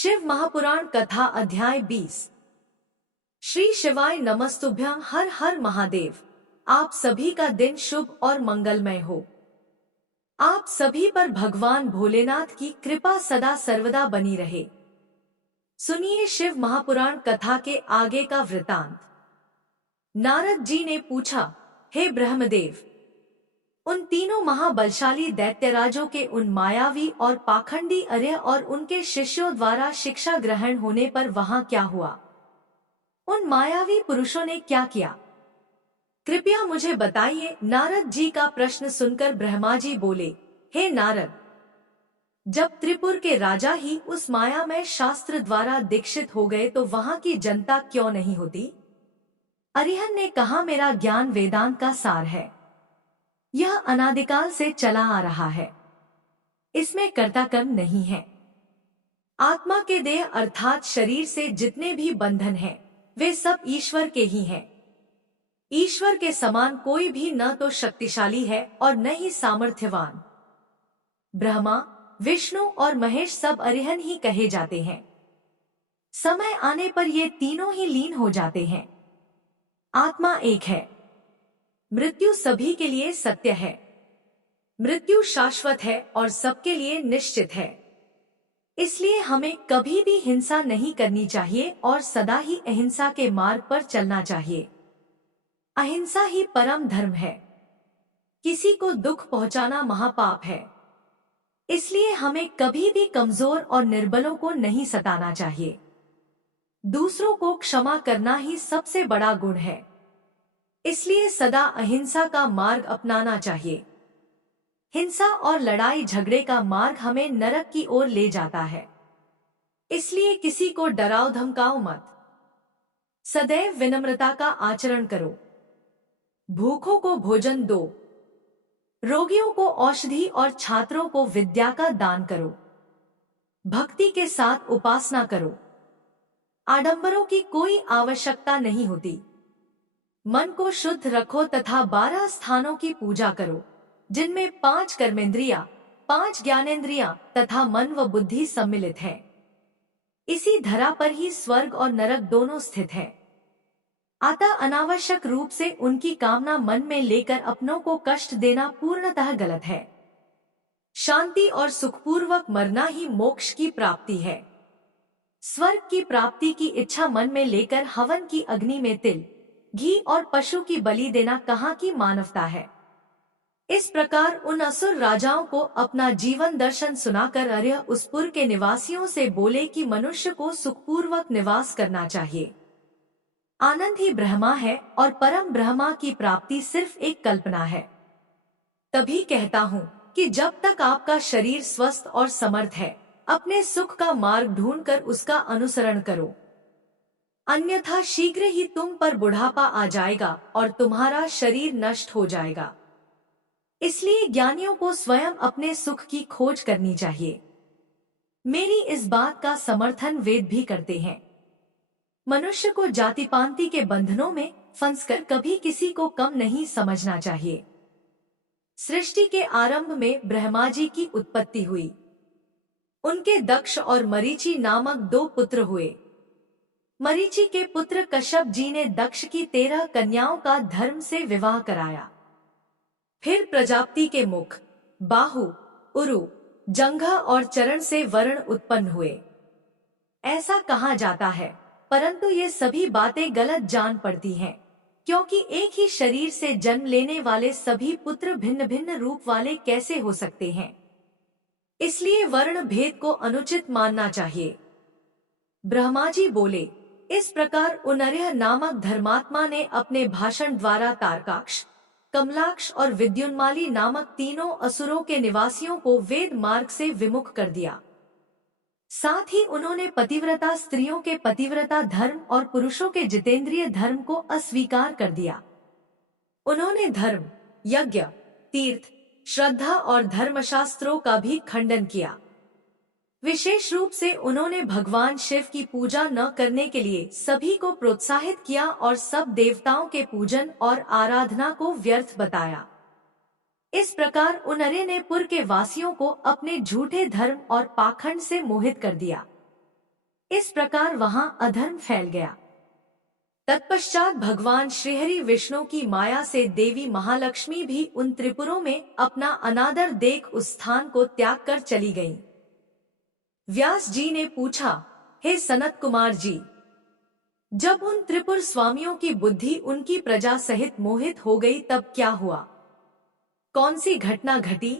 शिव महापुराण कथा अध्याय 20। श्री शिवाय नमस्तुभ्यं। हर हर महादेव। आप सभी का दिन शुभ और मंगलमय हो। आप सभी पर भगवान भोलेनाथ की कृपा सदा सर्वदा बनी रहे। सुनिए शिव महापुराण कथा के आगे का वृतांत। नारद जी ने पूछा, हे ब्रह्मदेव, उन तीनों महाबलशाली दैत्यराजों के उन मायावी और पाखंडी अर्य और उनके शिष्यों द्वारा शिक्षा ग्रहण होने पर वहां क्या हुआ? उन मायावी पुरुषों ने क्या किया? कृपया मुझे बताइए। नारद जी का प्रश्न सुनकर ब्रह्मा जी बोले, हे नारद, जब त्रिपुर के राजा ही उस मायामय शास्त्र द्वारा दीक्षित हो गए तो वहां की जनता क्यों नहीं होती? अरिहंत ने कहा, मेरा ज्ञान वेदांत का सार है। यह अनादिकाल से चला आ रहा है। इसमें कर्ता कर्म नहीं है। आत्मा के देह अर्थात शरीर से जितने भी बंधन हैं, वे सब ईश्वर के ही हैं। ईश्वर के समान कोई भी न तो शक्तिशाली है और न ही सामर्थ्यवान। ब्रह्मा, विष्णु और महेश सब अरिहंत ही कहे जाते हैं। समय आने पर ये तीनों ही लीन हो जाते हैं। आत्मा एक है। मृत्यु सभी के लिए सत्य है। मृत्यु शाश्वत है और सबके लिए निश्चित है। इसलिए हमें कभी भी हिंसा नहीं करनी चाहिए और सदा ही अहिंसा के मार्ग पर चलना चाहिए। अहिंसा ही परम धर्म है। किसी को दुख पहुंचाना महापाप है। इसलिए हमें कभी भी कमजोर और निर्बलों को नहीं सताना चाहिए। दूसरों को क्षमा करना ही सबसे बड़ा गुण है। इसलिए सदा अहिंसा का मार्ग अपनाना चाहिए। हिंसा और लड़ाई झगड़े का मार्ग हमें नरक की ओर ले जाता है। इसलिए किसी को डराओ धमकाओ मत। सदैव विनम्रता का आचरण करो। भूखों को भोजन दो। रोगियों को औषधि और छात्रों को विद्या का दान करो। भक्ति के साथ उपासना करो। आडंबरों की कोई आवश्यकता नहीं होती। मन को शुद्ध रखो तथा 12 स्थानों की पूजा करो, जिनमें 5 कर्मेंद्रियां, 5 ज्ञानेंद्रियां तथा मन व बुद्धि सम्मिलित है। इसी धरा पर ही स्वर्ग और नरक दोनों स्थित है। अतः अनावश्यक रूप से उनकी कामना मन में लेकर अपनों को कष्ट देना पूर्णतः गलत है। शांति और सुखपूर्वक मरना ही मोक्ष की प्राप्ति है। स्वर्ग की प्राप्ति की इच्छा मन में लेकर हवन की अग्नि में तिल, घी और पशु की बलि देना कहाँ की मानवता है। इस प्रकार उन असुर राजाओं को अपना जीवन दर्शन सुनाकर अर्य उस पुर के निवासियों से बोले कि मनुष्य को सुखपूर्वक निवास करना चाहिए। आनंद ही ब्रह्मा है और परम ब्रह्मा की प्राप्ति सिर्फ एक कल्पना है। तभी कहता हूँ कि जब तक आपका शरीर स्वस्थ और समर्थ है, अपने सुख का मार्ग ढूंढकर उसका अनुसरण करो। अन्यथा शीघ्र ही तुम पर बुढ़ापा आ जाएगा और तुम्हारा शरीर नष्ट हो जाएगा। इसलिए ज्ञानियों को स्वयं अपने सुख की खोज करनी चाहिए। मेरी इस बात का समर्थन वेद भी करते हैं। मनुष्य को जाति पांति के बंधनों में फंसकर कभी किसी को कम नहीं समझना चाहिए। सृष्टि के आरंभ में ब्रह्मा जी की उत्पत्ति हुई। उनके दक्ष और मरीचि नामक 2 पुत्र हुए। मरीचि के पुत्र कश्यप जी ने दक्ष की 13 कन्याओं का धर्म से विवाह कराया। फिर प्रजापति के मुख, बाहु, उरु, जंघा और चरण से वर्ण उत्पन्न हुए। ऐसा कहा जाता है, परंतु ये सभी बातें गलत जान पड़ती हैं, क्योंकि एक ही शरीर से जन्म लेने वाले सभी पुत्र भिन्न भिन्न रूप वाले कैसे हो सकते हैं। इसलिए वर्ण भेद को अनुचित मानना चाहिए। ब्रह्मा जी बोले, इस प्रकार उनर्य नामक धर्मात्मा ने अपने भाषण द्वारा तारकाक्ष, कमलाक्ष और विद्युन्माली नामक तीनों असुरों के निवासियों को वेद मार्ग से विमुख कर दिया। साथ ही उन्होंने पतिव्रता स्त्रियों के पतिव्रता धर्म और पुरुषों के जितेंद्रिय धर्म को अस्वीकार कर दिया। उन्होंने धर्म, यज्ञ, तीर्थ, श्रद्धा और धर्मशास्त्रों का भी खंडन किया। विशेष रूप से उन्होंने भगवान शिव की पूजा न करने के लिए सभी को प्रोत्साहित किया और सब देवताओं के पूजन और आराधना को व्यर्थ बताया। इस प्रकार उनर्य ने पुर के वासियों को अपने झूठे धर्म और पाखंड से मोहित कर दिया। इस प्रकार वहां अधर्म फैल गया। तत्पश्चात भगवान श्रीहरि विष्णु की माया से देवी महालक्ष्मी भी उन त्रिपुरों में अपना अनादर देख उस स्थान को त्याग कर चली गईं। व्यास जी ने पूछा, हे सनत कुमार जी, जब उन त्रिपुर स्वामियों की बुद्धि उनकी प्रजा सहित मोहित हो गई तब क्या हुआ? कौन सी घटना घटी?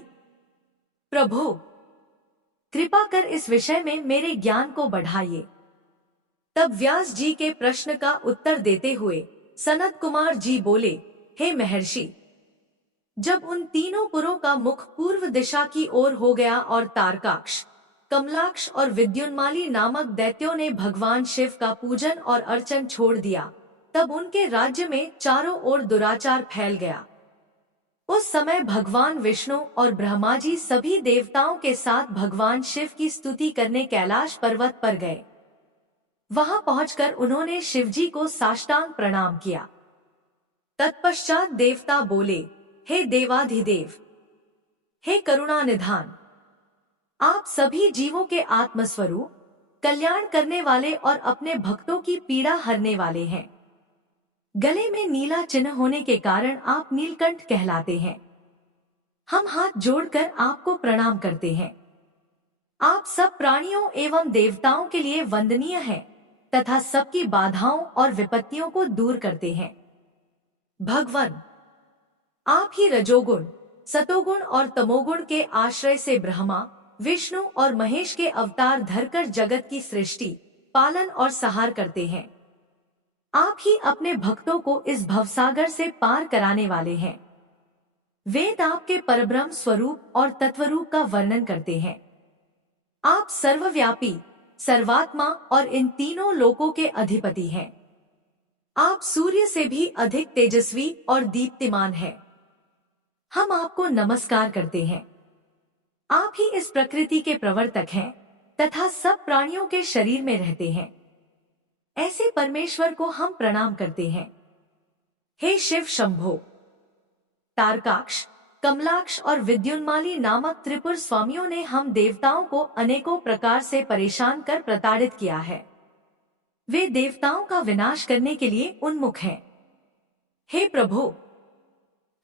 प्रभु, कृपा कर इस विषय में मेरे ज्ञान को बढ़ाइए। तब व्यास जी के प्रश्न का उत्तर देते हुए सनत कुमार जी बोले, हे महर्षि, जब उन तीनों पुरों का मुख पूर्व दिशा की ओर हो गया और तारकाक्ष, कमलाक्ष और विद्युन्माली नामक दैत्यों ने भगवान शिव का पूजन और अर्चन छोड़ दिया, तब उनके राज्य में चारों ओर दुराचार फैल गया। उस समय भगवान विष्णु और ब्रह्मा जी सभी देवताओं के साथ भगवान शिव की स्तुति करने कैलाश पर्वत पर गए। वहां पहुंचकर उन्होंने शिवजी को साष्टांग प्रणाम किया। तत्पश्चात देवता बोले, हे देवाधिदेव, हे करुणा निधान, आप सभी जीवों के आत्मस्वरूप, कल्याण करने वाले और अपने भक्तों की पीड़ा हरने वाले हैं। गले में नीला चिन्ह होने के कारण आप नीलकंठ कहलाते हैं। हम हाथ जोड़कर आपको प्रणाम करते हैं। आप सब प्राणियों एवं देवताओं के लिए वंदनीय हैं तथा सबकी बाधाओं और विपत्तियों को दूर करते हैं। भगवान, आप ही रजोगुण, सतोगुण और तमोगुण के आश्रय से ब्रह्मा, विष्णु और महेश के अवतार धरकर जगत की सृष्टि, पालन और सहार करते हैं। आप ही अपने भक्तों को इस भवसागर से पार कराने वाले हैं। वेद आपके परब्रह्म स्वरूप और तत्वरूप का वर्णन करते हैं। आप सर्वव्यापी, सर्वात्मा और इन तीनों लोकों के अधिपति हैं। आप सूर्य से भी अधिक तेजस्वी और दीप्तिमान हैं। हम आपको नमस्कार करते हैं। आप ही इस प्रकृति के प्रवर्तक हैं तथा सब प्राणियों के शरीर में रहते हैं। ऐसे परमेश्वर को हम प्रणाम करते हैं। हे शिव शंभो, तारकाक्ष, कमलाक्ष और विद्युन्माली नामक त्रिपुर स्वामियों ने हम देवताओं को अनेकों प्रकार से परेशान कर प्रताड़ित किया है। वे देवताओं का विनाश करने के लिए उन्मुख हैं। हे प्रभु,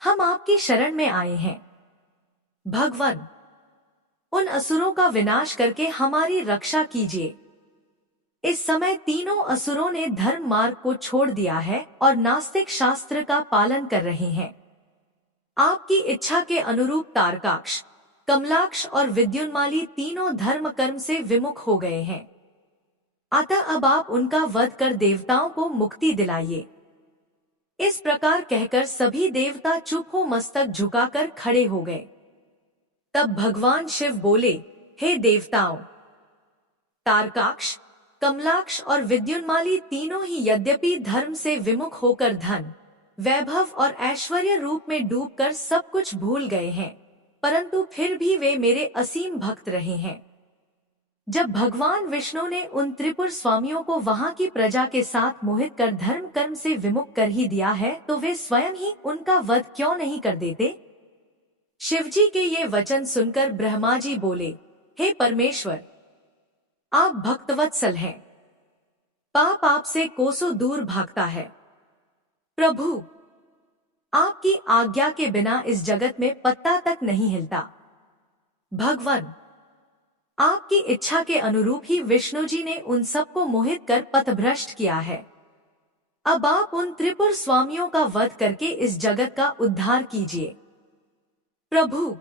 हम आपकी शरण में आए हैं। भगवान, उन असुरों का विनाश करके हमारी रक्षा कीजिए। इस समय तीनों असुरों ने धर्म मार्ग को छोड़ दिया है और नास्तिक शास्त्र का पालन कर रहे हैं। आपकी इच्छा के अनुरूप तारकाक्ष, कमलाक्ष और विद्युन्माली तीनों धर्म कर्म से विमुख हो गए हैं। अतः अब आप उनका वध कर देवताओं को मुक्ति दिलाइए। इस प्रकार कहकर सभी देवता चुप हो मस्तक झुकाकर खड़े हो गए। तब भगवान शिव बोले, हे देवताओं, तारकाक्ष, कमलाक्ष और विद्युन्माली तीनों ही यद्यपि धर्म से विमुख होकर धन, वैभव और ऐश्वर्य रूप में डूबकर सब कुछ भूल गए हैं, परंतु फिर भी वे मेरे असीम भक्त रहे हैं। जब भगवान विष्णु ने उन त्रिपुर स्वामियों को वहां की प्रजा के साथ मोहित कर धर्म कर्म से विमुख कर ही दिया है, तो वे स्वयं ही उनका वध क्यों नहीं कर देते? शिवजी के ये वचन सुनकर ब्रह्मा जी बोले, हे परमेश्वर, आप भक्तवत्सल हैं। पाप आपसे कोसों दूर भागता है। प्रभु, आपकी आज्ञा के बिना इस जगत में पत्ता तक नहीं हिलता। भगवान, आपकी इच्छा के अनुरूप ही विष्णु जी ने उन सबको मोहित कर पथभ्रष्ट किया है। अब आप उन त्रिपुर स्वामियों का वध करके इस जगत का उद्धार कीजिए। प्रभु,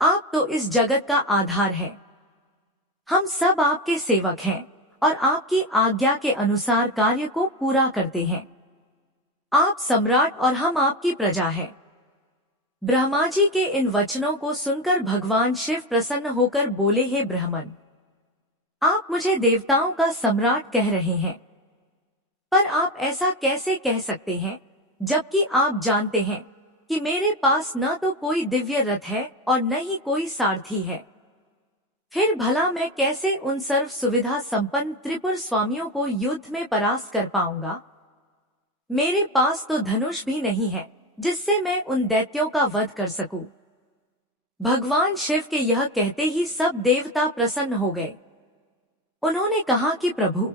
आप तो इस जगत का आधार हैं। हम सब आपके सेवक हैं और आपकी आज्ञा के अनुसार कार्य को पूरा करते हैं। आप सम्राट और हम आपकी प्रजा हैं। ब्रह्मा जी के इन वचनों को सुनकर भगवान शिव प्रसन्न होकर बोले, हे ब्रह्मन, आप मुझे देवताओं का सम्राट कह रहे हैं, पर आप ऐसा कैसे कह सकते हैं, जबकि आप जानते हैं कि मेरे पास न तो कोई दिव्य रथ है और न ही कोई सारथी है। फिर भला मैं कैसे उन सर्व सुविधा संपन्न त्रिपुर स्वामियों को युद्ध में परास्त कर पाऊंगा? मेरे पास तो धनुष भी नहीं है जिससे मैं उन दैत्यों का वध कर सकूं। भगवान शिव के यह कहते ही सब देवता प्रसन्न हो गए। उन्होंने कहा कि प्रभु,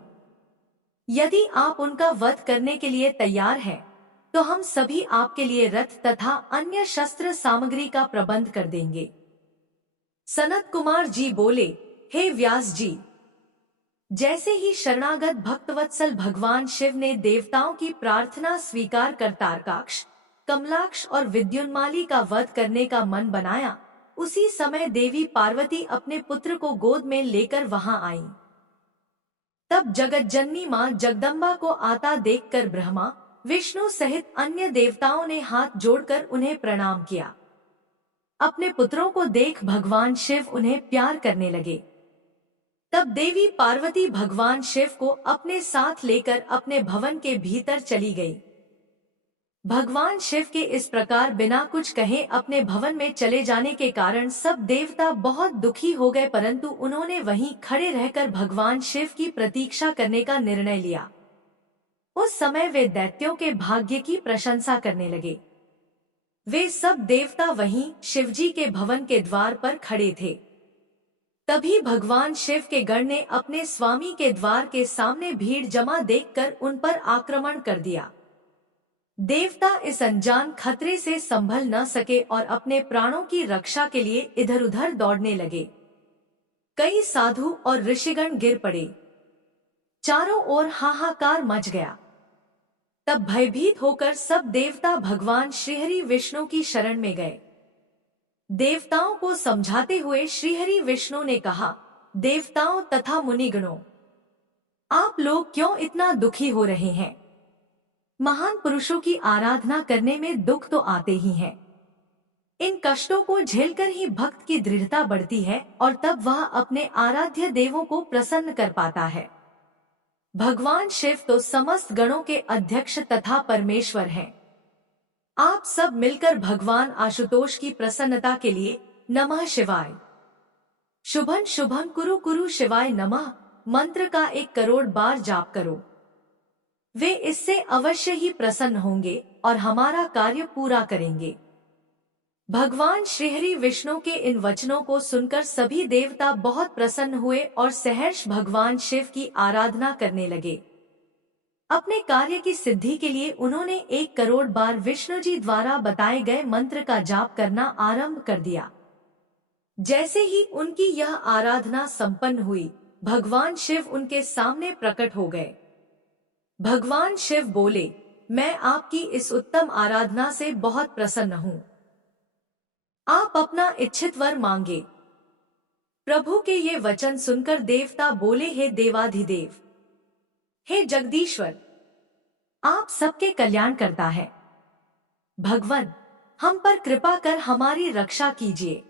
यदि आप उनका वध करने के लिए तैयार हैं, तो हम सभी आपके लिए रथ तथा अन्य शस्त्र सामग्री का प्रबंध कर देंगे। सनत कुमार जी बोले, हे व्यास जी, जैसे ही शरणागत भक्तवत्सल भगवान शिव ने देवताओं की प्रार्थना स्वीकार कर तारकाक्ष, कमलाक्ष और विद्युन्माली का वध करने का मन बनाया, उसी समय देवी पार्वती अपने पुत्र को गोद में लेकर वहां आई। तब जगतजननी मां जगदम्बा को आता देखकर ब्रह्मा, विष्णु सहित अन्य देवताओं ने हाथ जोड़कर उन्हें प्रणाम किया। अपने पुत्रों को देख भगवान शिव उन्हें प्यार करने लगे। तब देवी पार्वती भगवान शिव को अपने साथ लेकर अपने भवन के भीतर चली गई। भगवान शिव के इस प्रकार बिना कुछ कहे अपने भवन में चले जाने के कारण सब देवता बहुत दुखी हो गए, परंतु उन्होंने वहीं खड़े रहकर भगवान शिव की प्रतीक्षा करने का निर्णय लिया। उस समय वे दैत्यों के भाग्य की प्रशंसा करने लगे। वे सब देवता वहीं शिवजी के भवन के द्वार पर खड़े थे। तभी भगवान शिव के गण ने अपने स्वामी के द्वार के सामने भीड़ जमा देखकर उन पर आक्रमण कर दिया। देवता इस अनजान खतरे से संभल न सके और अपने प्राणों की रक्षा के लिए इधर उधर दौड़ने लगे। कई साधु और ऋषिगण गिर पड़े। चारों ओर हाहाकार मच गया। तब भयभीत होकर सब देवता भगवान श्रीहरि विष्णु की शरण में गए। देवताओं को समझाते हुए श्रीहरि विष्णु ने कहा, देवताओं तथा मुनिगणों, आप लोग क्यों इतना दुखी हो रहे हैं? महान पुरुषों की आराधना करने में दुख तो आते ही हैं। इन कष्टों को झेलकर ही भक्त की दृढ़ता बढ़ती है और तब वह अपने आराध्य देवों को प्रसन्न कर पाता है। भगवान शिव तो समस्त गणों के अध्यक्ष तथा परमेश्वर हैं। आप सब मिलकर भगवान आशुतोष की प्रसन्नता के लिए नमः शिवाय, शुभं शुभं कुरु कुरु शिवाय नमः मंत्र का 1 करोड़ बार जाप करो। वे इससे अवश्य ही प्रसन्न होंगे और हमारा कार्य पूरा करेंगे। भगवान श्रीहरि विष्णु के इन वचनों को सुनकर सभी देवता बहुत प्रसन्न हुए और सहर्ष भगवान शिव की आराधना करने लगे। अपने कार्य की सिद्धि के लिए उन्होंने 1 करोड़ बार विष्णु जी द्वारा बताए गए मंत्र का जाप करना आरंभ कर दिया। जैसे ही उनकी यह आराधना संपन्न हुई, भगवान शिव उनके सामने प्रकट हो गए। भगवान शिव बोले, मैं आपकी इस उत्तम आराधना से बहुत प्रसन्न हूँ। आप अपना इच्छित वर मांगे। प्रभु के ये वचन सुनकर देवता बोले, हे देवाधिदेव, हे जगदीश्वर, आप सबके कल्याण करता है। भगवन, हम पर कृपा कर हमारी रक्षा कीजिए।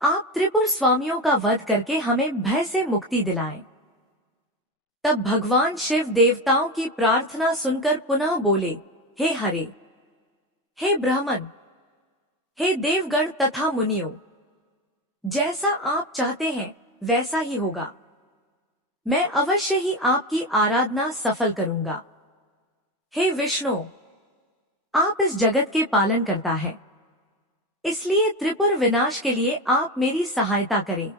आप त्रिपुर स्वामियों का वध करके हमें भय से मुक्ति दिलाएं। तब भगवान शिव देवताओं की प्रार्थना सुनकर पुनः बोले, हे हरे, हे ब्राह्मण, हे देवगण तथा मुनियों, जैसा आप चाहते हैं वैसा ही होगा। मैं अवश्य ही आपकी आराधना सफल करूंगा। हे विष्णु, आप इस जगत के पालन करता है, इसलिए त्रिपुर विनाश के लिए आप मेरी सहायता करें।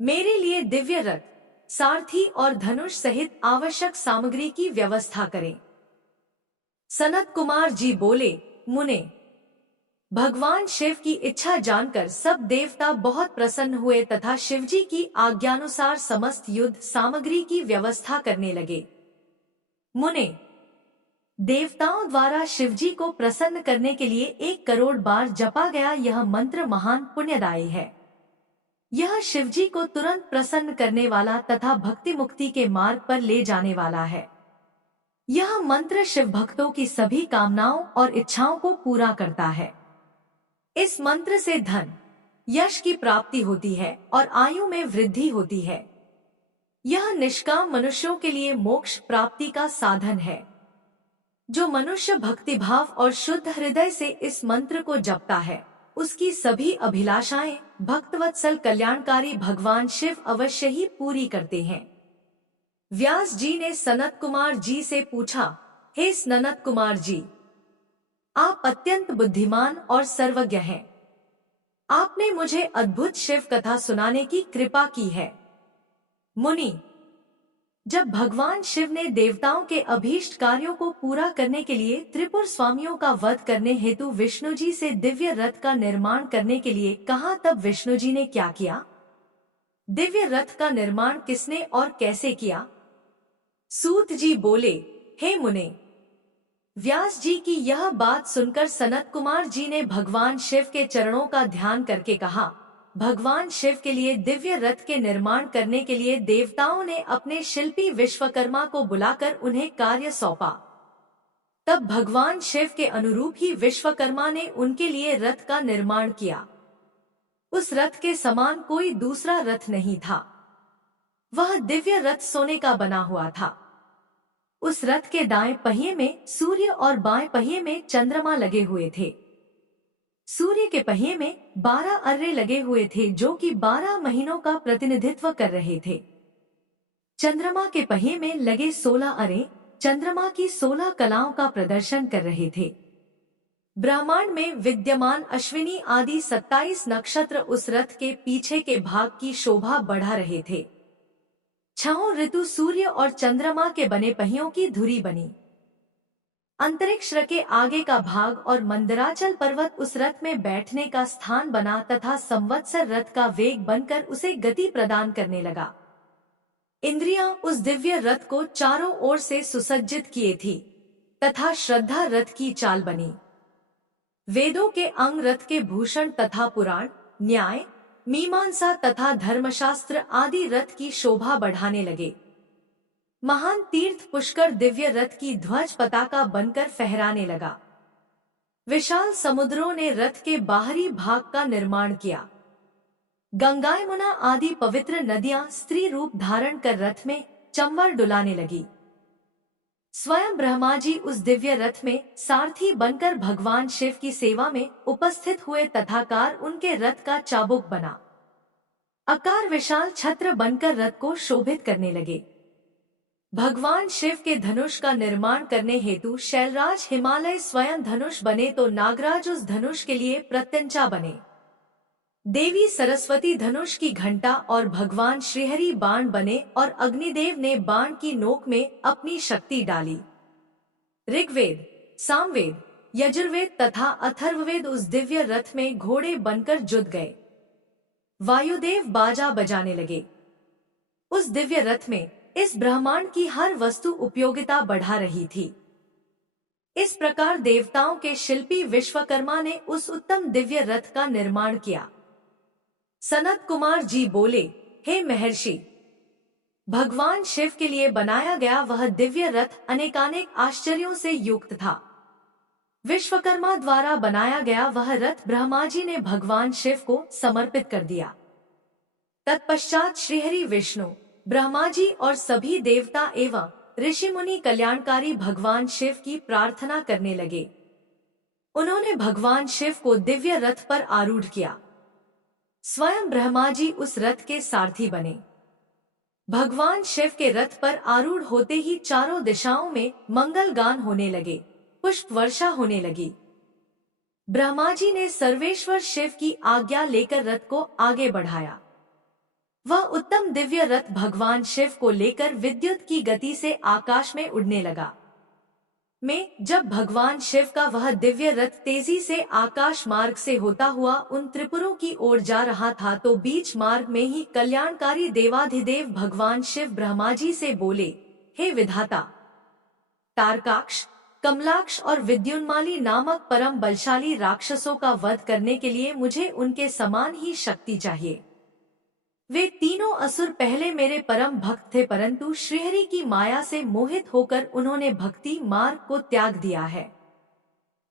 मेरे लिए दिव्य रथ, सारथी और धनुष सहित आवश्यक सामग्री की व्यवस्था करें। सनत कुमार जी बोले, मुने, भगवान शिव की इच्छा जानकर सब देवता बहुत प्रसन्न हुए तथा शिवजी की आज्ञानुसार समस्त युद्ध सामग्री की व्यवस्था करने लगे। मुने, देवताओं द्वारा शिवजी को प्रसन्न करने के लिए 1 करोड़ बार जपा गया यह मंत्र महान पुण्यदायी है। यह शिवजी को तुरंत प्रसन्न करने वाला तथा भक्ति मुक्ति के मार्ग पर ले जाने वाला है। यह मंत्र शिव भक्तों की सभी कामनाओं और इच्छाओं को पूरा करता है। इस मंत्र से धन, यश की प्राप्ति होती है और आयु में वृद्धि होती है। यह निष्काम मनुष्यों के लिए मोक्ष प्राप्ति का साधन है। जो मनुष्य भक्तिभाव और शुद्ध हृदय से इस मंत्र को जपता है, उसकी सभी अभिलाषाएं भक्तवत्सल कल्याणकारी भगवान शिव अवश्य ही पूरी करते हैं। व्यास जी ने सनत कुमार जी से पूछा, हे सनत कुमार जी, आप अत्यंत बुद्धिमान और सर्वज्ञ हैं। आपने मुझे अद्भुत शिव कथा सुनाने की कृपा की है। मुनि, जब भगवान शिव ने देवताओं के अभीष्ट कार्यों को पूरा करने के लिए त्रिपुर स्वामियों का वध करने हेतु विष्णु जी से दिव्य रथ का निर्माण करने के लिए कहा, तब विष्णु जी ने क्या किया? दिव्य रथ का निर्माण किसने और कैसे किया? सूत जी बोले, हे मुने, व्यास जी की यह बात सुनकर सनत कुमार जी ने भगवान शिव के चरणों का ध्यान करके कहा, भगवान शिव के लिए दिव्य रथ के निर्माण करने के लिए देवताओं ने अपने शिल्पी विश्वकर्मा को बुलाकर उन्हें कार्य सौंपा। तब भगवान शिव के अनुरूप ही विश्वकर्मा ने उनके लिए रथ का निर्माण किया। उस रथ के समान कोई दूसरा रथ नहीं था। वह दिव्य रथ सोने का बना हुआ था। उस रथ के दाएं पहिए में सूर्य और बाएं पहिए में चंद्रमा लगे हुए थे। सूर्य के पहिए में 12 अर्रे लगे हुए थे जो कि 12 महीनों का प्रतिनिधित्व कर रहे थे। चंद्रमा के पहिए में लगे 16 अर्रे चंद्रमा की 16 कलाओं का प्रदर्शन कर रहे थे। ब्रह्मांड में विद्यमान अश्विनी आदि 27 नक्षत्र उस रथ के पीछे के भाग की शोभा बढ़ा रहे थे। 6 ऋतु सूर्य और चंद्रमा के बने पहियों की धुरी बनी। अंतरिक्ष के आगे का भाग और मंदराचल पर्वत उस रथ में बैठने का स्थान बना तथा संवत्सर रथ का वेग बनकर उसे गति प्रदान करने लगा। इंद्रियां उस दिव्य रथ को चारों ओर से सुसज्जित किए थी तथा श्रद्धा रथ की चाल बनी। वेदों के अंग रथ के भूषण तथा पुराण, न्याय, मीमांसा तथा धर्मशास्त्र आदि रथ की शोभा बढ़ाने लगे। महान तीर्थ पुष्कर दिव्य रथ की ध्वज पताका बनकर फहराने लगा। विशाल समुद्रों ने रथ के बाहरी भाग का निर्माण किया। गंगा यमुना आदि पवित्र नदियां स्त्री रूप धारण कर रथ में चंवर डुलाने लगी। स्वयं ब्रह्मा जी उस दिव्य रथ में सारथी बनकर भगवान शिव की सेवा में उपस्थित हुए तथाकार उनके रथ का चाबुक बना। आकार विशाल छत्र बनकर रथ को शोभित करने लगे। भगवान शिव के धनुष का निर्माण करने हेतु शैलराज हिमालय स्वयं धनुष बने तो नागराज उस धनुष के लिए प्रत्यंचा बने। देवी सरस्वती धनुष की घंटा और भगवान श्रीहरि बाण बने और अग्निदेव ने बाण की नोक में अपनी शक्ति डाली। ऋग्वेद, सामवेद, यजुर्वेद तथा अथर्ववेद उस दिव्य रथ में घोड़े बनकर जुट गए। वायुदेव बाजा बजाने लगे। उस दिव्य रथ में इस ब्रह्मांड की हर वस्तु उपयोगिता बढ़ा रही थी। इस प्रकार देवताओं के शिल्पी विश्वकर्मा ने उस उत्तम दिव्य रथ का निर्माण किया। सनत कुमार जी बोले, हे महर्षि, भगवान शिव के लिए बनाया गया वह दिव्य रथ अनेकानेक आश्चर्यों से युक्त था। विश्वकर्मा द्वारा बनाया गया वह रथ ब्रह्मा जी ने भगवान शिव को समर्पित कर दिया। तत्पश्चात श्रीहरि विष्णु, ब्रह्मा जी और सभी देवता एवं ऋषि मुनि कल्याणकारी भगवान शिव की प्रार्थना करने लगे। उन्होंने भगवान शिव को दिव्य रथ पर आरूढ़ किया। स्वयं ब्रह्मा जी उस रथ के सारथी बने। भगवान शिव के रथ पर आरूढ़ होते ही चारों दिशाओं में मंगल गान होने लगे, पुष्प वर्षा होने लगी। ब्रह्मा जी ने सर्वेश्वर शिव की आज्ञा लेकर रथ को आगे बढ़ाया। वह उत्तम दिव्य रथ भगवान शिव को लेकर विद्युत की गति से आकाश में उड़ने लगा। जब भगवान शिव का वह दिव्य रथ तेजी से आकाश मार्ग से होता हुआ उन त्रिपुरों की ओर जा रहा था तो बीच मार्ग में ही कल्याणकारी देवाधिदेव भगवान शिव ब्रह्मा जी से बोले, हे विधाता, तारकाक्ष, कमलाक्ष और विद्युन्माली नामक परम बलशाली राक्षसों का वध करने के लिए मुझे उनके समान ही शक्ति चाहिए। वे तीनों असुर पहले मेरे परम भक्त थे, परंतु श्रीहरि की माया से मोहित होकर उन्होंने भक्ति मार्ग को त्याग दिया है।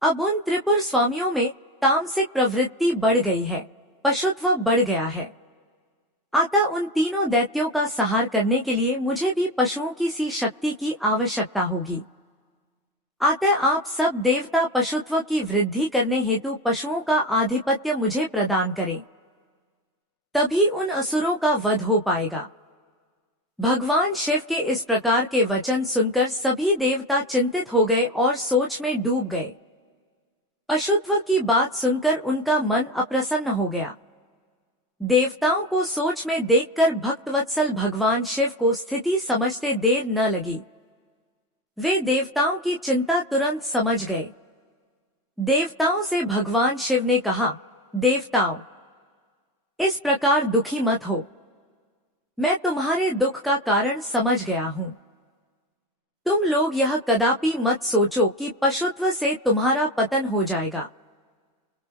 अब उन त्रिपुर स्वामियों में तामसिक प्रवृत्ति बढ़ गई है, पशुत्व बढ़ गया है। अतः उन तीनों दैत्यों का संहार करने के लिए मुझे भी पशुओं की सी शक्ति की आवश्यकता होगी। अतः आप सब देवता पशुत्व की वृद्धि करने हेतु पशुओं का आधिपत्य मुझे प्रदान करें, तभी उन असुरों का वध हो पाएगा। भगवान शिव के इस प्रकार के वचन सुनकर सभी देवता चिंतित हो गए और सोच में डूब गए। पशुत्व की बात सुनकर उनका मन अप्रसन्न हो गया। देवताओं को सोच में देखकर भक्तवत्सल भगवान शिव को स्थिति समझते देर न लगी। वे देवताओं की चिंता तुरंत समझ गए। देवताओं से भगवान शिव ने कहा, देवताओं, इस प्रकार दुखी मत हो। मैं तुम्हारे दुख का कारण समझ गया हूँ। तुम लोग यह कदापि मत सोचो कि पशुत्व से तुम्हारा पतन हो जाएगा।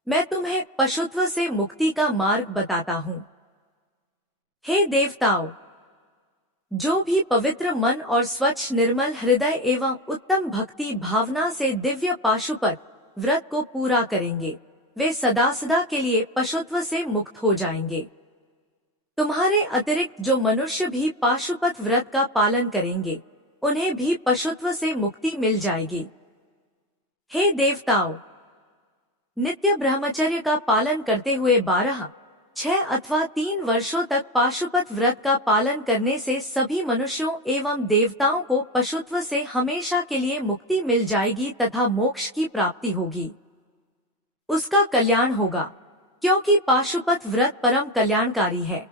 मैं तुम्हें पशुत्व से मुक्ति का मार्ग बताता हूँ। हे देवताओं, जो भी पवित्र मन और स्वच्छ निर्मल हृदय एवं उत्तम भक्ति भावना से दिव्य पाशुपत व्रत को पूरा करेंगे, वे सदा सदा के लिए पशुत्व से मुक्त हो जाएंगे। तुम्हारे अतिरिक्त जो मनुष्य भी पाशुपत व्रत का पालन करेंगे, उन्हें भी पशुत्व से मुक्ति मिल जाएगी। हे देवताओं, नित्य ब्रह्मचर्य का पालन करते हुए 12, 6 अथवा 3 वर्षों तक पाशुपत व्रत का पालन करने से सभी मनुष्यों एवं देवताओं को पशुत्व से हमेशा के लिए मुक्ति मिल जाएगी तथा मोक्ष की प्राप्ति होगी। उसका कल्याण होगा, क्योंकि पाशुपत व्रत परम कल्याणकारी है।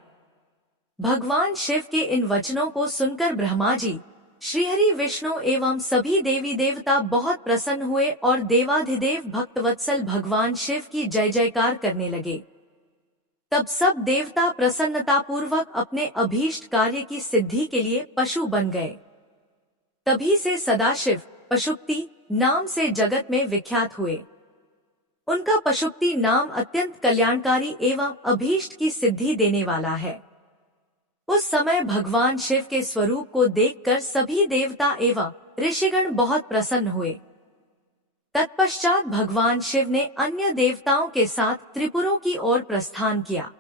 भगवान शिव के इन वचनों को सुनकर ब्रह्मा जी, श्रीहरि विष्णु एवं सभी देवी देवता बहुत प्रसन्न हुए और देवाधिदेव भक्तवत्सल भगवान शिव की जय जयकार करने लगे। तब सब देवता प्रसन्नतापूर्वक अपने अभीष्ट कार्य की सिद्धि के लिए पशु बन गए। तभी से सदाशिव पशुपति नाम से जगत में विख्यात हुए। उनका पशुपति नाम अत्यंत कल्याणकारी एवं अभीष्ट की सिद्धि देने वाला है। उस समय भगवान शिव के स्वरूप को देखकर सभी देवता एवं ऋषिगण बहुत प्रसन्न हुए। तत्पश्चात भगवान शिव ने अन्य देवताओं के साथ त्रिपुरों की ओर प्रस्थान किया।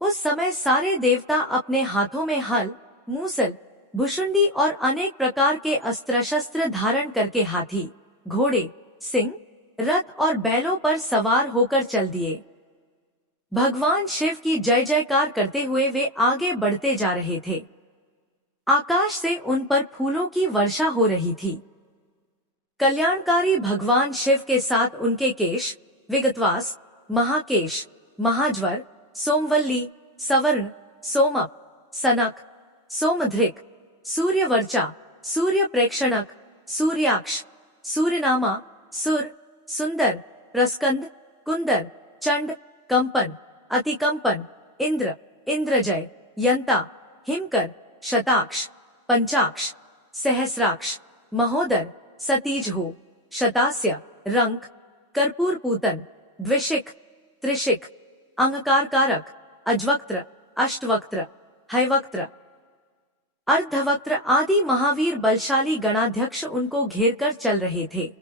उस समय सारे देवता अपने हाथों में हल, मूसल, भुशुंडी और अनेक प्रकार के अस्त्र शस्त्र धारण करके हाथी, घोड़े, सिंह, रथ और बैलों पर सवार होकर चल दिए। भगवान शिव की जय जयकार करते हुए वे आगे बढ़ते जा रहे थे। आकाश से उन पर फूलों की वर्षा हो रही थी। कल्याणकारी भगवान शिव के साथ उनके केश, विगतवास, महाकेश, महाज्वर, सोमवल्ली, सवर्ण, सोमप, सनक, सोमधृक, सूर्यवर्चा, सूर्य प्रेक्षणक, सूर्याक्ष, सूर्यनामा, सुर, सुंदर, प्रस्कंद, कुंदर, चंड, कंपन, अतिकंपन, इंद्र, इंद्रजय, यंता, हिमकर, शताक्ष, पंचाक्ष, सहस्राक्ष, महोदर, सतीजहु, शतास्य, रंक, कर्पूर पूतन, द्विशिख, त्रिशिख, अंगकारकारक, अजवक्त्र, अष्टवक्त्र, हैवक्त्र, अर्धवक्त्र आदि महावीर बलशाली गणाध्यक्ष उनको घेरकर चल रहे थे।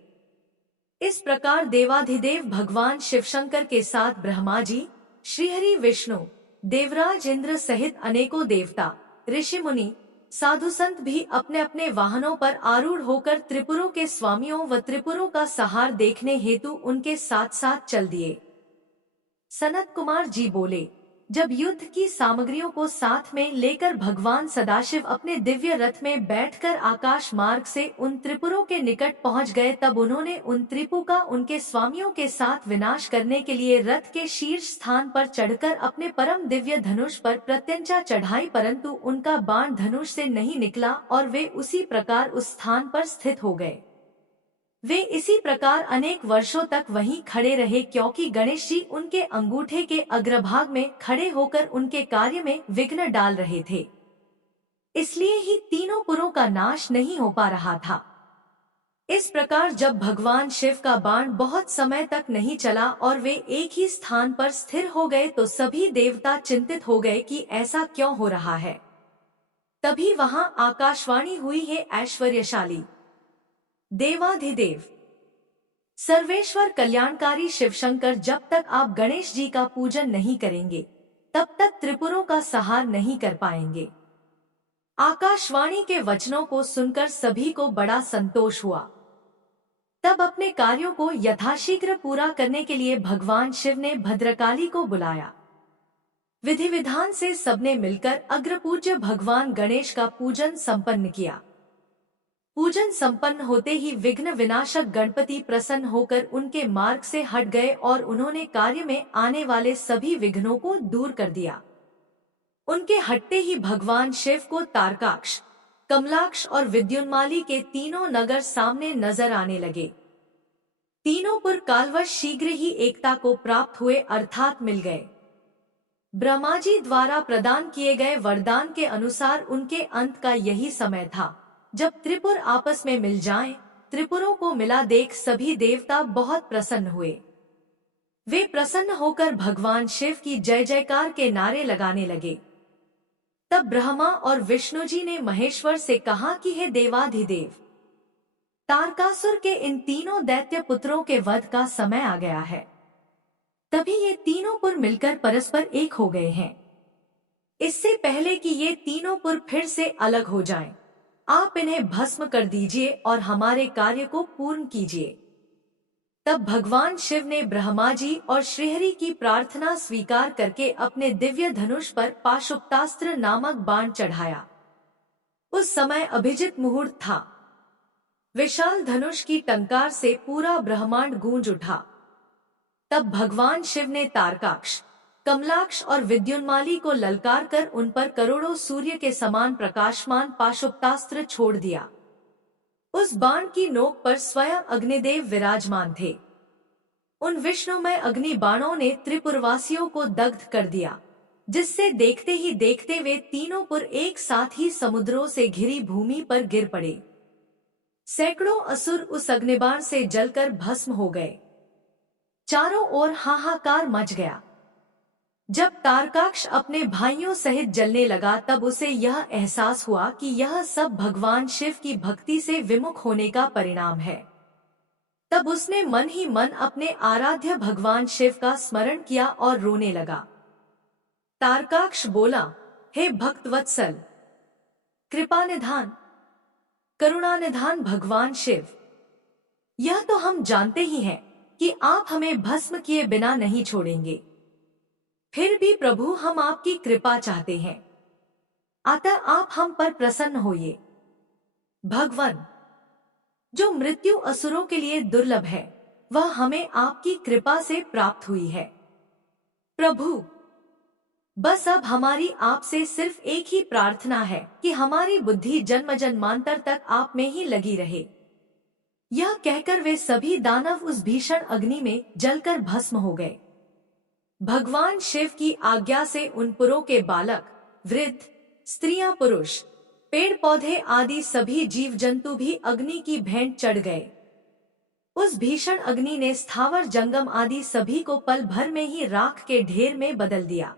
इस प्रकार देवाधिदेव भगवान शिवशंकर के साथ ब्रह्मा जी, श्रीहरि विष्णु, देवराज इंद्र सहित अनेकों देवता, ऋषि मुनि, साधु संत भी अपने अपने वाहनों पर आरूढ़ होकर त्रिपुरों के स्वामियों व त्रिपुरों का सहार देखने हेतु उनके साथ साथ चल दिए। सनत कुमार जी बोले, जब युद्ध की सामग्रियों को साथ में लेकर भगवान सदाशिव अपने दिव्य रथ में बैठकर आकाश मार्ग से उन त्रिपुरों के निकट पहुंच गए, तब उन्होंने उन त्रिपु का उनके स्वामियों के साथ विनाश करने के लिए रथ के शीर्ष स्थान पर चढ़कर अपने परम दिव्य धनुष पर प्रत्यंचा चढ़ाई, परंतु उनका बाण धनुष से नहीं निकला और वे उसी प्रकार उस स्थान पर स्थित हो गए। वे इसी प्रकार अनेक वर्षों तक वहीं खड़े रहे, क्योंकि गणेश जी उनके अंगूठे के अग्रभाग में खड़े होकर उनके कार्य में विघ्न डाल रहे थे। इसलिए ही तीनों पुरों का नाश नहीं हो पा रहा था। इस प्रकार जब भगवान शिव का बाण बहुत समय तक नहीं चला और वे एक ही स्थान पर स्थिर हो गए, तो सभी देवता चिंतित हो गए कि ऐसा क्यों हो रहा है। तभी वहां आकाशवाणी हुई, है ऐश्वर्यशाली देवाधिदेव सर्वेश्वर कल्याणकारी शिवशंकर, जब तक आप गणेश जी का पूजन नहीं करेंगे तब तक त्रिपुरों का सहार नहीं कर पाएंगे। आकाशवाणी के वचनों को सुनकर सभी को बड़ा संतोष हुआ। तब अपने कार्यों को यथाशीघ्र पूरा करने के लिए भगवान शिव ने भद्रकाली को बुलाया। विधि विधान से सबने मिलकर अग्रपूज्य भगवान गणेश का पूजन संपन्न किया। पूजन संपन्न होते ही विघ्न विनाशक गणपति प्रसन्न होकर उनके मार्ग से हट गए और उन्होंने कार्य में आने वाले सभी विघ्नों को दूर कर दिया। उनके हटते ही भगवान शिव को तारकाक्ष, कमलाक्ष और विद्युन्माली के तीनों नगर सामने नजर आने लगे। तीनों पुर कालवश शीघ्र ही एकता को प्राप्त हुए अर्थात मिल गए। ब्रह्मा जी द्वारा प्रदान किए गए वरदान के अनुसार उनके अंत का यही समय था जब त्रिपुर आपस में मिल जाएं। त्रिपुरों को मिला देख सभी देवता बहुत प्रसन्न हुए। वे प्रसन्न होकर भगवान शिव की जय जयकार के नारे लगाने लगे। तब ब्रह्मा और विष्णु जी ने महेश्वर से कहा कि हे देवाधिदेव, तारकासुर के इन तीनों दैत्य पुत्रों के वध का समय आ गया है। तभी ये तीनों पुर मिलकर परस्पर एक हो गए हैं। इससे पहले कि ये तीनों पुर फिर से अलग हो जाएं, आप इन्हें भस्म कर दीजिए और हमारे कार्य को पूर्ण कीजिए। तब भगवान शिव ने ब्रह्मा जी और श्रीहरि की प्रार्थना स्वीकार करके अपने दिव्य धनुष पर पाशुपतास्त्र नामक बाण चढ़ाया। उस समय अभिजित मुहूर्त था। विशाल धनुष की टंकार से पूरा ब्रह्मांड गूंज उठा। तब भगवान शिव ने तारकाक्ष, कमलाक्ष और विद्युन्माली को ललकार कर उन पर करोड़ों सूर्य के समान प्रकाशमान पाशुपतास्त्र छोड़ दिया। उस बाण की नोक पर स्वयं अग्निदेव विराजमान थे। उन विष्णुमय अग्नि बाणों ने त्रिपुरवासियों को दग्ध कर दिया, जिससे देखते ही देखते वे तीनों पुर एक साथ ही समुद्रों से घिरी भूमि पर गिर पड़े। सैकड़ों असुर उस अग्निबाण से जलकर भस्म हो गए। चारों ओर हाहाकार मच गया। जब तारकाक्ष अपने भाइयों सहित जलने लगा तब उसे यह एहसास हुआ कि यह सब भगवान शिव की भक्ति से विमुख होने का परिणाम है। तब उसने मन ही मन अपने आराध्य भगवान शिव का स्मरण किया और रोने लगा। तारकाक्ष बोला, हे भक्तवत्सल, कृपा निधान, करुणा निधान भगवान शिव, यह तो हम जानते ही हैं कि आप हमें भस्म किए बिना नहीं छोड़ेंगे। फिर भी प्रभु हम आपकी कृपा चाहते हैं, अतः आप हम पर प्रसन्न होइए। भगवान, जो मृत्यु असुरों के लिए दुर्लभ है वह हमें आपकी कृपा से प्राप्त हुई है। प्रभु, बस अब हमारी आपसे सिर्फ एक ही प्रार्थना है कि हमारी बुद्धि जन्म जन्मांतर तक आप में ही लगी रहे। यह कहकर वे सभी दानव उस भीषण अग्नि में जलकर भस्म हो गए। भगवान शिव की आज्ञा से उन पुरों के बालक, वृद्ध, स्त्रियां, पुरुष, पेड़ पौधे आदि सभी जीव जंतु भी अग्नि की भेंट चढ़ गए। उस भीषण अग्नि ने स्थावर जंगम आदि सभी को पल भर में ही राख के ढेर में बदल दिया।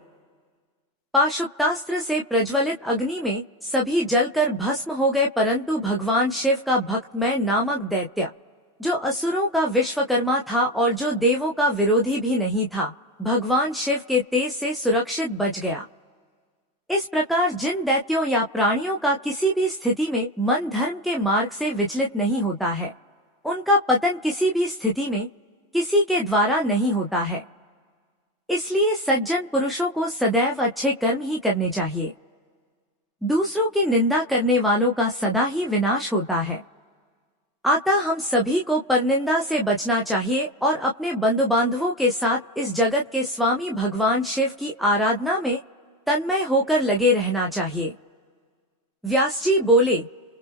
पाशुपतास्त्र से प्रज्वलित अग्नि में सभी जलकर भस्म हो गए, परंतु भगवान शिव का भक्तमय नामक दैत्य, जो असुरों का विश्वकर्मा था और जो देवों का विरोधी भी नहीं था, भगवान शिव के तेज से सुरक्षित बच गया। इस प्रकार जिन दैत्यों या प्राणियों का किसी भी स्थिति में मन धर्म के मार्ग से विचलित नहीं होता है, उनका पतन किसी भी स्थिति में किसी के द्वारा नहीं होता है। इसलिए सज्जन पुरुषों को सदैव अच्छे कर्म ही करने चाहिए। दूसरों की निंदा करने वालों का सदा ही विनाश होता है। अतः हम सभी को परनिंदा से बचना चाहिए और अपने बंधु बांधवों के साथ इस जगत के स्वामी भगवान शिव की आराधना में तन्मय होकर लगे रहना चाहिए। व्यास जी बोले,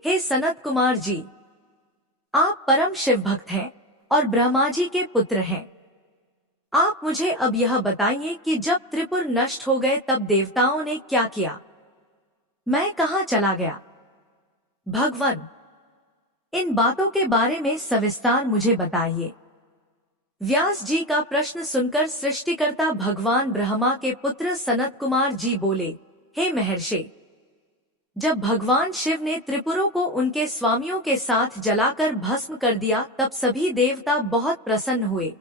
हे सनत कुमार जी, आप परम शिव भक्त हैं और ब्रह्मा जी के पुत्र हैं। आप मुझे अब यह बताइए कि जब त्रिपुर नष्ट हो गए तब देवताओं ने क्या किया, मैं कहाँ चला गया? भगवान, इन बातों के बारे में सविस्तार मुझे बताइए। व्यास जी का प्रश्न सुनकर सृष्टिकर्ता भगवान ब्रह्मा के पुत्र सनत कुमार जी बोले, हे महर्षि, जब भगवान शिव ने त्रिपुरों को उनके स्वामियों के साथ जलाकर भस्म कर दिया तब सभी देवता बहुत प्रसन्न हुए,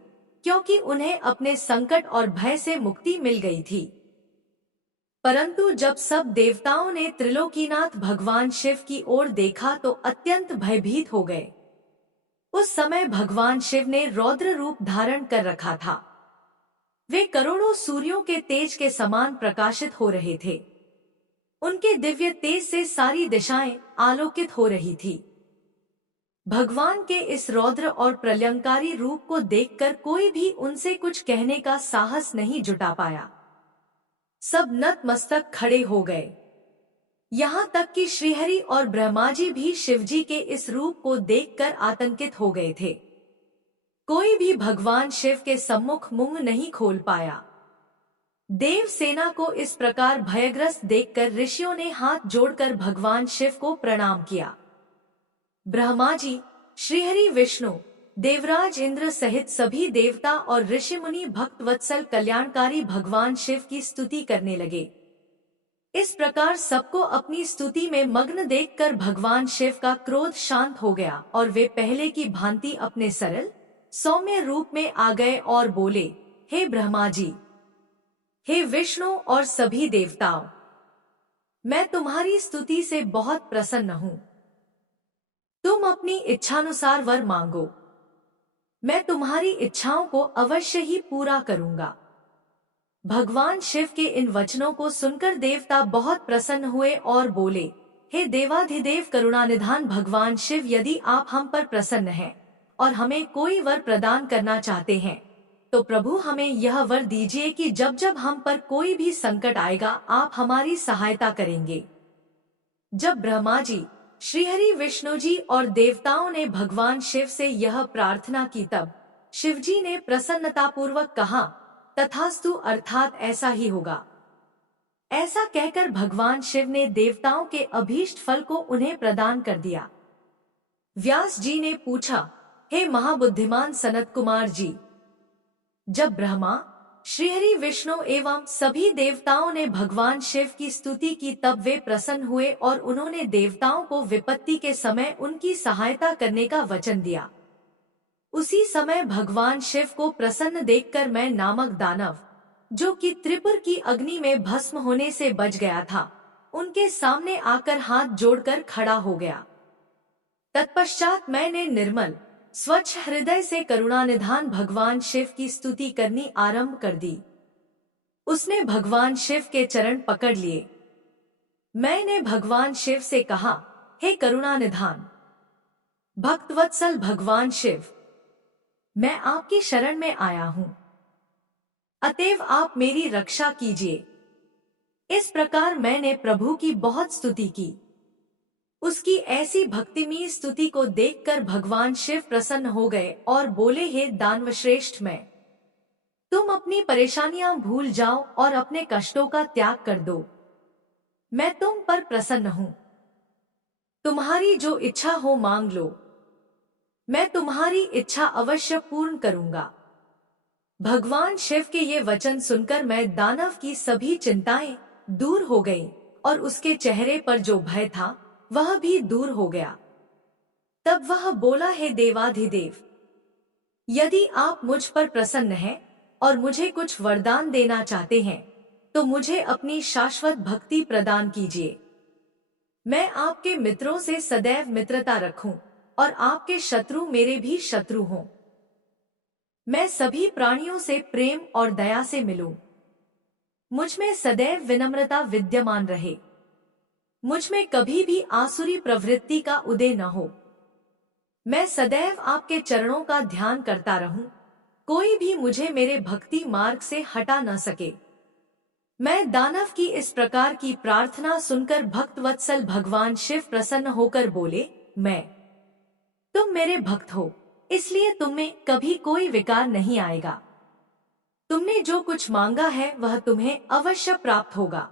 क्योंकि उन्हें अपने संकट और भय से मुक्ति मिल गई थी। परंतु जब सब देवताओं ने त्रिलोकीनाथ भगवान शिव की ओर देखा तो अत्यंत भयभीत हो गए। उस समय भगवान शिव ने रौद्र रूप धारण कर रखा था। वे करोड़ों सूर्यों के तेज के समान प्रकाशित हो रहे थे। उनके दिव्य तेज से सारी दिशाएं आलोकित हो रही थी। भगवान के इस रौद्र और प्रलयंकारी रूप को देखकर कोई भी उनसे कुछ कहने का साहस नहीं जुटा पाया। सब नतमस्तक खड़े हो गए। यहाँ तक कि श्रीहरि और ब्रह्मा जी भी शिवजी के इस रूप को देखकर आतंकित हो गए थे। कोई भी भगवान शिव के सम्मुख मुंह नहीं खोल पाया। देव सेना को इस प्रकार भयग्रस्त देखकर ऋषियों ने हाथ जोड़कर भगवान शिव को प्रणाम किया। ब्रह्मा जी, श्रीहरि, विष्णु, देवराज इंद्र सहित सभी देवता और ऋषि मुनि भक्तवत्सल कल्याणकारी भगवान शिव की स्तुति करने लगे। इस प्रकार सबको अपनी स्तुति में मग्न देखकर भगवान शिव का क्रोध शांत हो गया और वे पहले की भांति अपने सरल सौम्य रूप में आ गए और बोले, हे ब्रह्मा जी, हे विष्णु और सभी देवताओं, मैं तुम्हारी स्तुति से बहुत प्रसन्न हूँ। तुम अपनी इच्छानुसार वर मांगो, मैं तुम्हारी इच्छाओं को अवश्य ही पूरा करूंगा। भगवान शिव के इन वचनों को सुनकर देवता बहुत प्रसन्न हुए और बोले, हे देवाधिदेव करुणानिधान भगवान शिव, यदि आप हम पर प्रसन्न हैं और हमें कोई वर प्रदान करना चाहते हैं तो प्रभु हमें यह वर दीजिए कि जब जब हम पर कोई भी संकट आएगा आप हमारी सहायता करेंगे। जब ब्रह्मा जी, श्रीहरि, विष्णु जी और देवताओं ने भगवान शिव से यह प्रार्थना की तब शिवजी ने प्रसन्नतापूर्वक कहा, तथास्तु, अर्थात ऐसा ही होगा। ऐसा कहकर भगवान शिव ने देवताओं के अभीष्ट फल को उन्हें प्रदान कर दिया। व्यास जी ने पूछा, हे महाबुद्धिमान सनत कुमार जी, जब ब्रह्मा, श्रीहरि, विष्णु एवं सभी देवताओं ने भगवान शिव की स्तुति की तब वे प्रसन्न हुए और उन्होंने देवताओं को विपत्ति के समय उनकी सहायता करने का वचन दिया। उसी समय भगवान शिव को प्रसन्न देखकर मैं नामक दानव, जो कि त्रिपुर की अग्नि में भस्म होने से बच गया था, उनके सामने आकर हाथ जोड़कर खड़ा हो गया। तत्पश्चात मैंने निर्मल स्वच्छ हृदय से करुणानिधान भगवान शिव की स्तुति करनी आरंभ कर दी। उसने भगवान शिव के चरण पकड़ लिए। मैंने भगवान शिव से कहा, हे करुणानिधान भक्तवत्सल भगवान शिव, मैं आपकी शरण में आया हूँ, अतएव आप मेरी रक्षा कीजिए। इस प्रकार मैंने प्रभु की बहुत स्तुति की। उसकी ऐसी भक्तिमयी स्तुति को देखकर भगवान शिव प्रसन्न हो गए और बोले, हे दानवश्रेष्ठ, तुम अपनी परेशानियां भूल जाओ और अपने कष्टों का त्याग कर दो। मैं तुम पर प्रसन्न हूँ। तुम्हारी जो इच्छा हो मांग लो, मैं तुम्हारी इच्छा अवश्य पूर्ण करूंगा। भगवान शिव के ये वचन सुनकर मैं दानव की सभी चिंताएं दूर हो गईं और उसके चेहरे पर जो भय था वह भी दूर हो गया। तब वह बोला, हे देवाधिदेव, यदि आप मुझ पर प्रसन्न हैं और मुझे कुछ वरदान देना चाहते हैं तो मुझे अपनी शाश्वत भक्ति प्रदान कीजिए। मैं आपके मित्रों से सदैव मित्रता रखूं और आपके शत्रु मेरे भी शत्रु हों। मैं सभी प्राणियों से प्रेम और दया से मिलूं। मुझ में सदैव विनम्रता विद्यमान रहे। मुझ में कभी भी आसुरी प्रवृत्ति का उदय न हो। मैं सदैव आपके चरणों का ध्यान करता रहूं। कोई भी मुझे मेरे भक्ति मार्ग से हटा न सके। मैं दानव की इस प्रकार की प्रार्थना सुनकर भक्तवत्सल भगवान शिव प्रसन्न होकर बोले, तुम मेरे भक्त हो, इसलिए तुम में कभी कोई विकार नहीं आएगा। तुमने जो कुछ मांगा है वह तुम्हें अवश्य प्राप्त होगा।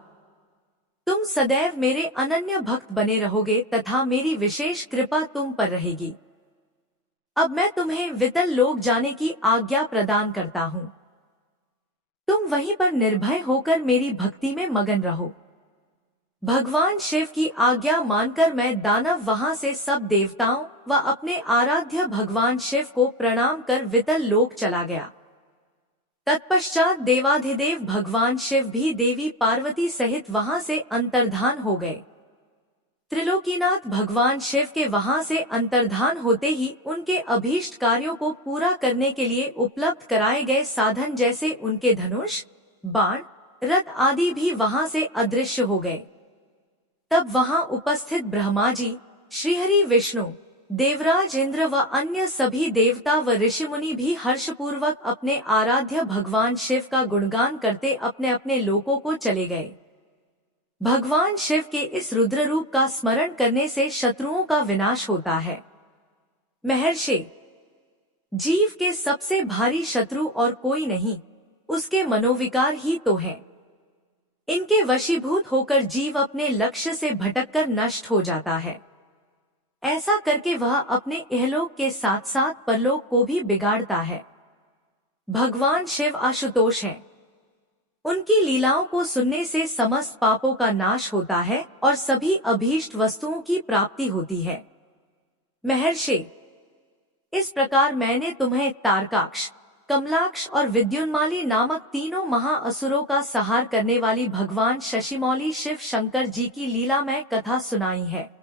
तुम सदैव मेरे अनन्य भक्त बने रहोगे तथा मेरी विशेष कृपा तुम पर रहेगी। अब मैं तुम्हें वितल लोक जाने की आज्ञा प्रदान करता हूँ। तुम वहीं पर निर्भय होकर मेरी भक्ति में मगन रहो। भगवान शिव की आज्ञा मानकर मैं दानव वहां से सब देवताओं व अपने आराध्य भगवान शिव को प्रणाम कर वितल लोक चला गया। तत्पश्चात देवाधिदेव भगवान शिव भी देवी पार्वती सहित वहां से अंतर्धान हो गए। त्रिलोकीनाथ भगवान शिव के वहां से अंतर्धान होते ही उनके अभीष्ट कार्यों को पूरा करने के लिए उपलब्ध कराए गए साधन जैसे उनके धनुष, बाण, रथ आदि भी वहां से अदृश्य हो गए। तब वहां उपस्थित ब्रह्मा जी, श्रीहरि, विष्णु, देवराज इंद्र व अन्य सभी देवता व ऋषिमुनि भी हर्षपूर्वक अपने आराध्य भगवान शिव का गुणगान करते अपने अपने लोकों को चले गए। भगवान शिव के इस रुद्र रूप का स्मरण करने से शत्रुओं का विनाश होता है। महर्षि, जीव के सबसे भारी शत्रु और कोई नहीं, उसके मनोविकार ही तो है। इनके वशीभूत होकर जीव अपने लक्ष्य से भटककर नष्ट हो जाता है। ऐसा करके वह अपने इहलोक के साथ साथ परलोक को भी बिगाड़ता है। भगवान शिव आशुतोष हैं। उनकी लीलाओं को सुनने से समस्त पापों का नाश होता है और सभी अभीष्ट वस्तुओं की प्राप्ति होती है। महर्षि, इस प्रकार मैंने तुम्हें तारकाक्ष, कमलाक्ष और विद्युन्माली नामक तीनों महाअसुरों का संहार करने वाली भगवान शशिमौली शिव शंकर जी की लीलामय कथा सुनाई है।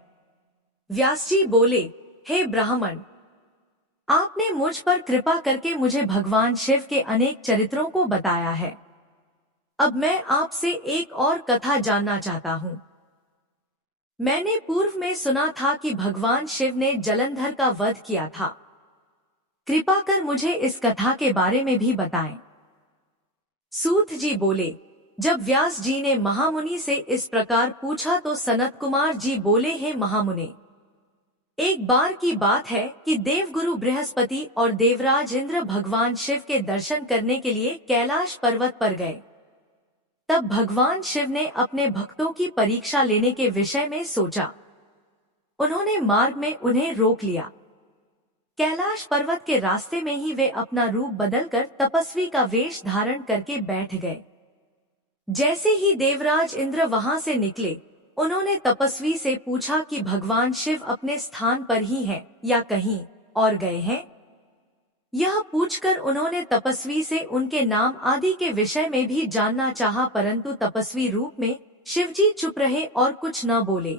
व्यास जी बोले, हे ब्राह्मण, आपने मुझ पर कृपा करके मुझे भगवान शिव के अनेक चरित्रों को बताया है। अब मैं आपसे एक और कथा जानना चाहता हूँ। मैंने पूर्व में सुना था कि भगवान शिव ने जलंधर का वध किया था। कृपा कर मुझे इस कथा के बारे में भी बताएं। सूत जी बोले, जब व्यास जी ने महामुनि से इस प्रकार पूछा तो सनत कुमार जी बोले, हे महामुनि, एक बार की बात है कि देवगुरु बृहस्पति और देवराज इंद्र भगवान शिव के दर्शन करने के लिए कैलाश पर्वत पर गए। तब भगवान शिव ने अपने भक्तों की परीक्षा लेने के विषय में सोचा। उन्होंने मार्ग में उन्हें रोक लिया। कैलाश पर्वत के रास्ते में ही वे अपना रूप बदलकर तपस्वी का वेश धारण करके बैठ गए। जैसे ही देवराज इंद्र वहां से निकले, उन्होंने तपस्वी से पूछा कि भगवान शिव अपने स्थान पर ही हैं या कहीं और गए हैं। यह पूछकर उन्होंने तपस्वी से उनके नाम आदि के विषय में भी जानना चाहा, परंतु तपस्वी रूप में शिवजी चुप रहे और कुछ न बोले।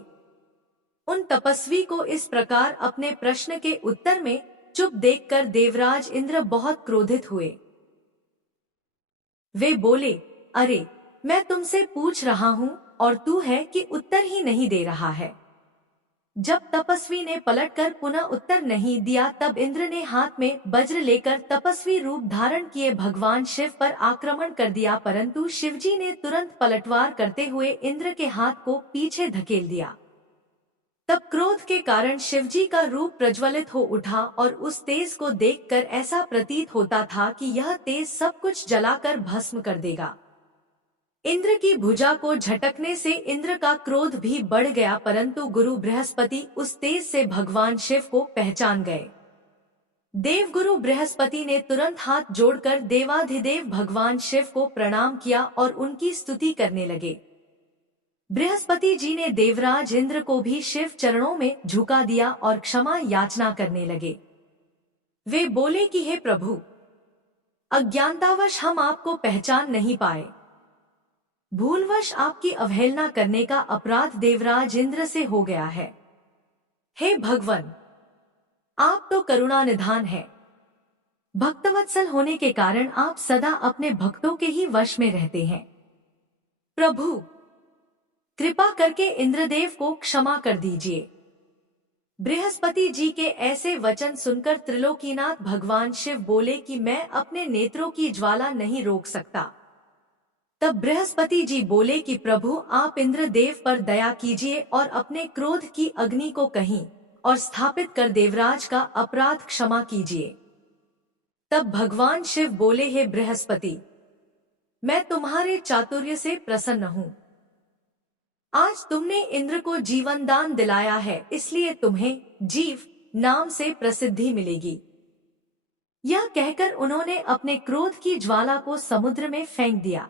उन तपस्वी को इस प्रकार अपने प्रश्न के उत्तर में चुप देखकर देवराज इंद्र बहुत क्रोधित हुए। वे बोले, अरे, मैं तुमसे पूछ रहा हूँ और तू है कि उत्तर ही नहीं दे रहा है। जब तपस्वी ने पलटकर पुनः उत्तर नहीं दिया, तब इंद्र ने हाथ में वज्र लेकर तपस्वी रूप धारण किए भगवान शिव पर आक्रमण कर दिया, परंतु शिवजी ने तुरंत पलटवार करते हुए इंद्र के हाथ को पीछे धकेल दिया। तब क्रोध के कारण शिवजी का रूप प्रज्वलित हो उठा और उस तेज को देखकर ऐसा प्रतीत होता था कि यह तेज सब कुछ जलाकर भस्म कर देगा। इंद्र की भुजा को झटकने से इंद्र का क्रोध भी बढ़ गया, परंतु गुरु बृहस्पति उस तेज से भगवान शिव को पहचान गए। देवगुरु बृहस्पति ने तुरंत हाथ जोड़कर देवाधिदेव भगवान शिव को प्रणाम किया और उनकी स्तुति करने लगे। बृहस्पति जी ने देवराज इंद्र को भी शिव चरणों में झुका दिया और क्षमा याचना करने लगे। वे बोले कि हे प्रभु, अज्ञानतावश हम आपको पहचान नहीं पाए। भूलवश आपकी अवहेलना करने का अपराध देवराज इंद्र से हो गया है। हे भगवान, आप तो करुणा निधान है। भक्तवत्सल होने के कारण आप सदा अपने भक्तों के ही वश में रहते हैं। प्रभु, कृपा करके इंद्रदेव को क्षमा कर दीजिए। बृहस्पति जी के ऐसे वचन सुनकर त्रिलोकीनाथ भगवान शिव बोले कि मैं अपने नेत्रों की ज्वाला नहीं रोक सकता। तब बृहस्पति जी बोले कि प्रभु, आप इंद्रदेव पर दया कीजिए और अपने क्रोध की अग्नि को कहीं और स्थापित कर देवराज का अपराध क्षमा कीजिए। तब भगवान शिव बोले, हे बृहस्पति, मैं तुम्हारे चातुर्य से प्रसन्न हूँ। आज तुमने इंद्र को जीवन दान दिलाया है, इसलिए तुम्हें जीव नाम से प्रसिद्धि मिलेगी। यह कहकर उन्होंने अपने क्रोध की ज्वाला को समुद्र में फेंक दिया।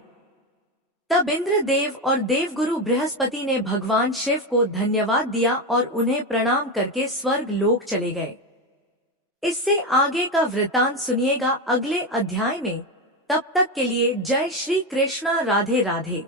तब इंद्रदेव और देवगुरु बृहस्पति ने भगवान शिव को धन्यवाद दिया और उन्हें प्रणाम करके स्वर्ग लोक चले गए। इससे आगे का वृतांत सुनिएगा अगले अध्याय में। तब तक के लिए जय श्री कृष्णा, राधे राधे।